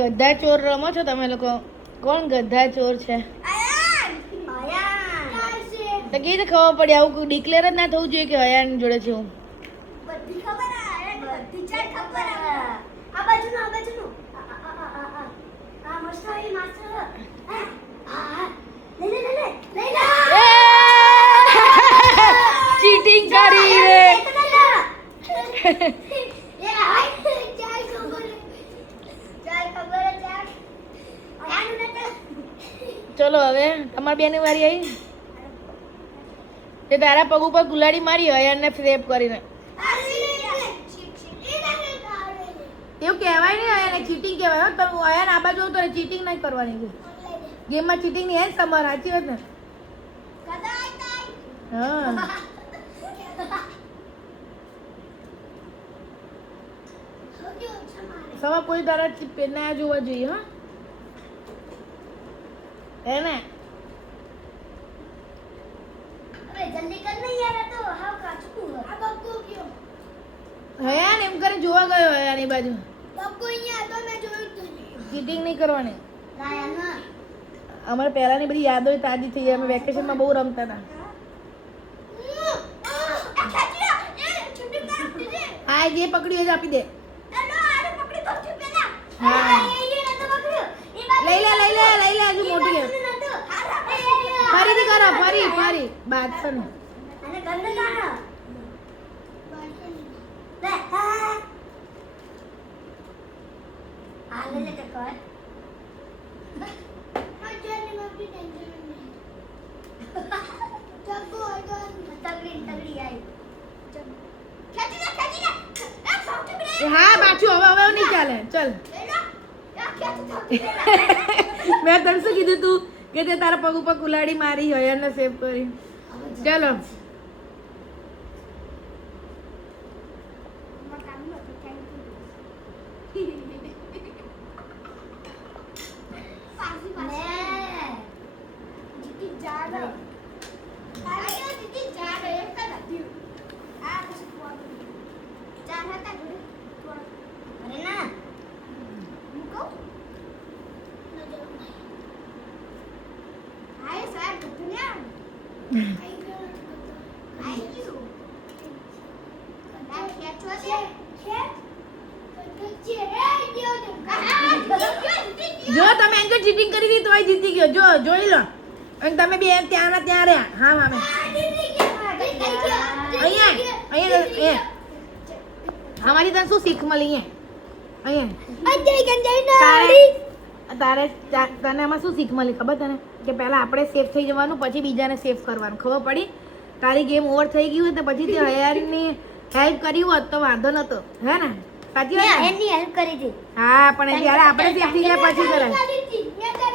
ગધા ચોર રમો છો તમે લોકો? કોણ ગધા ચોર છે? તો કેવી રીતે ખબર પડી? આવું ડિક્લેર જ ના થવું જોઈએ કે હયાન જોડે છે હું. બધી ખબર બધી ચાલ ખબર આ બાજુનું આ મસ્ત આવી માસ્ટર લઈ લે ચીટિંગ કરી રે. ચલો હવે તમારી બેની વારી આવી. તે તારા પગ ઉપર ગુલાડી મારી હયાનને ફ્રેપ કરીને. એવું કહેવાય નહીં, હયાને ચીટિંગ કહેવાય. હો તમે હયાન આ બાજુ તો ચીટિંગ નહીં કરવાની. ગેમમાં ચીટિંગ નહીં હે તમારે, સાચી વાત ને? હા સવા કોઈ તારા ના જોવા જોઈએ. હા હે ને? જલ્દી કર ને યાર, આ તો હાવ કાચું આ બક્કો કયો હયાન એમ કરીને જોવા ગયો હયાની બાજુ. બક્કો અહીંયા તો મેં જોયું જ નહીં. ચીટિંગ નહીં કરવાની. રાયન અમારે પહેલાની બધી યાદો તાજી થઈ. અમે વેકેશનમાં બહુ રમતા હતા. આ જે પકડ્યું એ જ આપી દે. હા લઈ લે હજુ મોટી છે. ફરીથી કરો, ફરી બાદ છે ને. હા પાછું હવે નહીં ચાલે. ચલ મેં તને શું કીધું તું કે તે તારા પગ ઉપર કુલાડી મારી હયાનને સેવ કરી. ચલો જો તમે એમ ચીટિંગ કરી હતી તોય જીતી ગયો. જો જોઈ લો. અને તમે બે ત્યાંના ત્યાં રહ્યા. હા મામે અહીંયા આમાંથી તને શું શીખ મળી? તારે તને આમાં શું શીખ મળી ખબર તને? કે પહેલા આપણે સેફ થઈ જવાનું, પછી બીજાને સેફ કરવાનું. ખબર પડી? તારી ગેમ ઓવર થઈ ગઈ હોય તો પછી તે હયારની હેલ્પ કરી હોત તો વાંધો નતો. હે ને? સાચી વાત? એની હેલ્પ કરી હતી. હા પણ જ્યારે આપણે સેફ થઈ જાય પછી કરાય.